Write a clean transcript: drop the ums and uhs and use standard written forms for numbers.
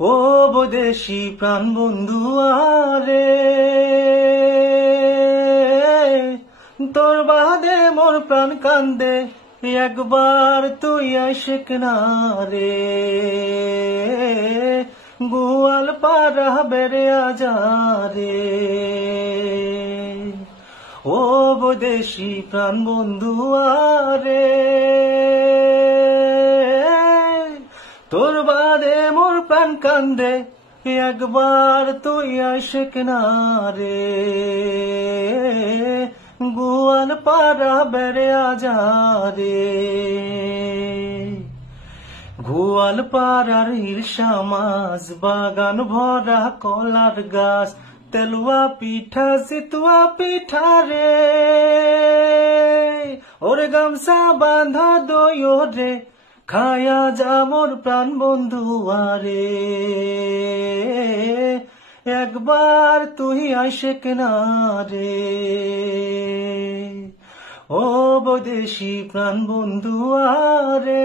ও বদেশি প্রাণ বন্ধু আরে, তোর বাদে মোর প্রাণ কান্দে, একবার তুই আইসিক না রে। গোয়াল পাড়া বেড়ে আজারে, ও বদেশি প্রাণ বন্ধু আরে, তোর বাদে মোর প্রাণ কান্দে, একবার তুই আইসিক না রে। গোয়াল পাড়া বেড়ে আজারে, গোয়াল পাড়ার ইলশা মাছ, বাগান ভরা কলার গাছ, তেলুয়া পিঠা চিতুয়া পিঠা রে, ওরে গামছা বাঁধা দই রে, খায়া যা মোর প্রাণ বন্ধু আরে। একবার তুই আইসিক না রে, ও বদেশি প্রাণ বন্ধু আরে।